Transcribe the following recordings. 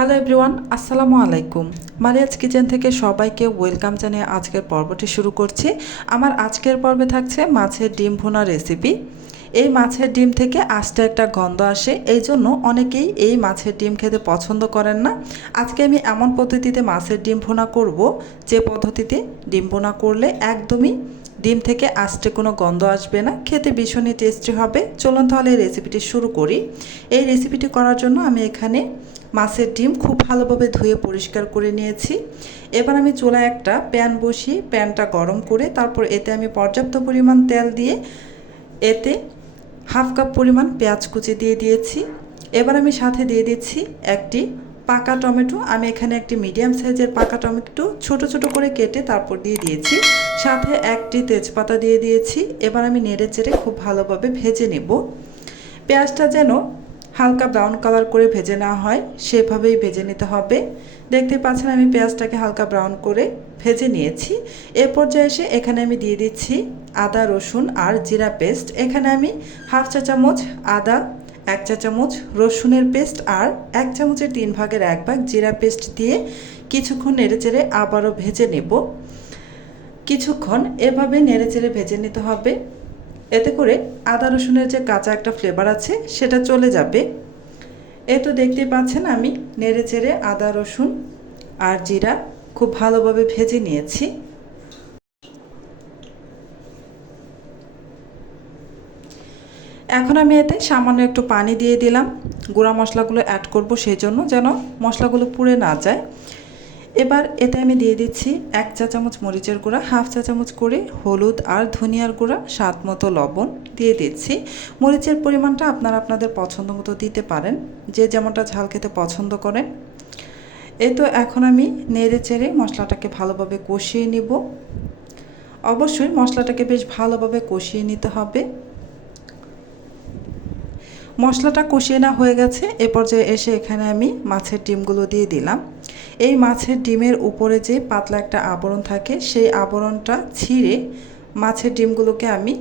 Hello everyone আসসালামু আলাইকুম। Mariya's kitchen থেকে সবাইকে ওয়েলকাম জানিয়ে আজকের পর্বটি শুরু করছি। আমার আজকের পর্বে থাকছে মাছের ডিম ভুনা রেসিপি। এই মাছের ডিম থেকে আস্তে একটা গন্ধ আসে, এই জন্য অনেকেই এই মাছের ডিম খেতে পছন্দ করেন না। আজকে আমি এমন পদ্ধতিতে মাছের ডিম ভুনা করব, যে পদ্ধতিতে ডিম ভুনা করলে একদমই ডিম থেকে আস্তে কোনো গন্ধ আসবে না, খেতে ভীষণই টেস্টি হবে। চলুন তাহলে এই রেসিপিটি শুরু করি। এই রেসিপিটি করার জন্য আমি এখানে মাছের ডিম খুব ভালোভাবে ধুয়ে পরিষ্কার করে নিয়েছি। এবার আমি চুলায় একটা প্যান বসিয়ে প্যানটা গরম করে তারপর এতে আমি পর্যাপ্ত পরিমাণ তেল দিয়ে এতে হাফ কাপ পরিমাণ পেঁয়াজ কুচি দিয়ে দিয়েছি। এবার আমি সাথে দিয়ে দিচ্ছি একটি পাকা টমেটো, আমি এখানে একটি মিডিয়াম সাইজের পাকা টমেটো ছোট ছোট করে কেটে তারপর দিয়ে দিয়েছি। সাথে একটি তেজপাতা দিয়ে দিয়েছি। এবার আমি নেড়ে চেড়ে খুব ভালোভাবে ভেজে নেব। পেঁয়াজটা যেন হালকা ব্রাউন কালার করে ভেজে নেওয়া হয়, সেভাবেই ভেজে নিতে হবে। দেখতে পাচ্ছেন, আমি পেঁয়াজটাকে হালকা ব্রাউন করে ভেজে নিয়েছি। এ পর্যায়ে এসে এখানে আমি দিয়ে দিচ্ছি আদা, রসুন আর জিরা পেস্ট এখানে আমি হাফ চা চামচ আদা এক চা চামচ রসুনের পেস্ট আর এক চামচের তিন ভাগের এক ভাগ জিরা পেস্ট দিয়ে কিছুক্ষণ নেড়েচেড়ে আবারও ভেজে নেব। কিছুক্ষণ এভাবে নেড়েচেড়ে ভেজে নিতে হবে। এতে করে আদা রসুনের যে কাঁচা একটা ফ্লেভার আছে, সেটা চলে যাবে। এ তো দেখতে পাচ্ছেন আমি নেড়ে চেড়ে আদা রসুন আর জিরা খুব ভালোভাবে ভেজে নিয়েছি। এখন আমি এতে সামান্য একটু পানি দিয়ে দিলাম। গুঁড়া মশলাগুলো অ্যাড করব সেই জন্য যেন মশলাগুলো পুড়ে না যায়। এবার এতে আমি দিয়ে দিচ্ছি এক চা চামচ মরিচের গুঁড়া, হাফ চা চামচ করে হলুদ আর ধনিয়ার গুঁড়া, স্বাদ মতো লবণ দিয়ে দিচ্ছি। মরিচের পরিমাণটা আপনারা আপনাদের পছন্দ মতো দিতে পারেন। যে যেমনটা ঝাল খেতে পছন্দ করেন। এই তো এখন আমি নেড়ে চেড়ে মশলাটাকে ভালোভাবে কষিয়ে নিব। অবশ্যই মশলাটাকে বেশ ভালোভাবে কষিয়ে নিতে হবে। মশলাটা কষিয়ে না হয়ে গেছে। এ পর্যায়ে এসে এখানে আমি মাছের ডিমগুলো দিয়ে দিলাম। এই মাছের ডিমের উপরে যে পাতলা একটা আবরণ থাকে, সেই আবরণটা ছিঁড়ে মাছের ডিমগুলোকে আমি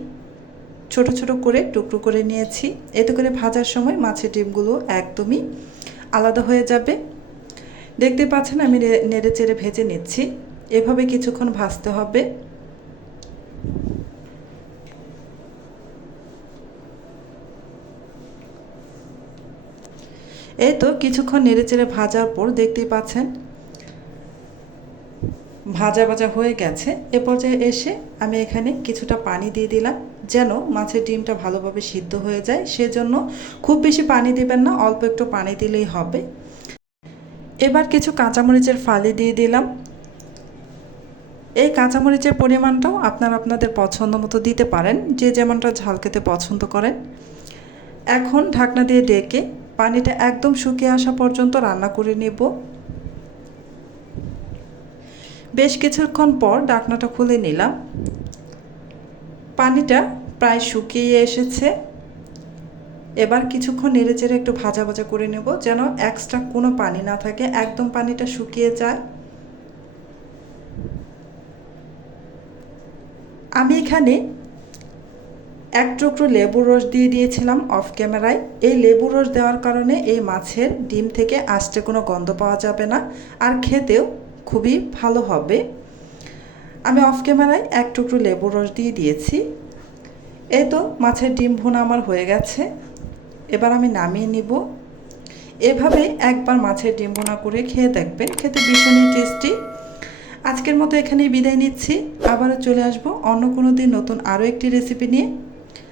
ছোট ছোট করে টুকরো করে নিয়েছি। এতে করে ভাজার সময় মাছের ডিমগুলো একদমই আলাদা হয়ে যাবে। দেখতে পাচ্ছেন আমি নেড়ে চেড়ে ভেজে নিচ্ছি। এভাবে কিছুক্ষণ ভাজতে হবে। এই তো কিছুক্ষণ নেড়েচেড়ে ভাজার পর দেখতেই পাচ্ছেন ভাজা ভাজা হয়ে গেছে। এ পর্যায়ে এসে আমি এখানে কিছুটা পানি দিয়ে দিলাম যেন মাছের ডিমটা ভালোভাবে সিদ্ধ হয়ে যায়। সেজন্য খুব বেশি পানি দেবেন না, অল্প একটু পানি দিলেই হবে। এবার কিছু কাঁচামরিচের ফালি দিয়ে দিলাম। এই কাঁচামরিচের পরিমাণটাও আপনারা আপনাদের পছন্দ মতো দিতে পারেন, যে যেমনটা ঝাল খেতে পছন্দ করেন। এখন ঢাকনা দিয়ে ডেকে পানিটা একদম শুকিয়ে আসা পর্যন্ত রান্না করে নেব। বেশ কিছুক্ষণ পর ডাকনাটা খুলে নিলাম। পানিটা প্রায় শুকিয়ে এসেছে। এবার কিছুক্ষণ নেড়ে চেড়ে একটু ভাজা ভাজা করে নেব যেন এক্সট্রা কোনো পানি না থাকে, একদম পানিটা শুকিয়ে যায়। আমি এখানে এক টুকরো লেবুর রস দিয়ে দিয়েছিলাম অফ ক্যামেরায় এই লেবুর রস দেওয়ার কারণে এই মাছের ডিম থেকে আস্তে কোনো গন্ধ পাওয়া যাবে না, আর খেতেও খুবই ভালো হবে। আমি অফ ক্যামেরায় এক টুকরো লেবুর রস দিয়ে দিয়েছি। এই তো মাছের ডিম ভুনা আমার হয়ে গেছে। এবার আমি নামিয়ে নিব। এভাবে একবার মাছের ডিম ভুনা করে খেয়ে দেখবেন, খেতে ভীষণই টেস্টি আজকের মতো এখানেই বিদায় নিচ্ছি। আবারও চলে আসব অন্য কোনো দিন নতুন আরও একটি রেসিপি নিয়ে।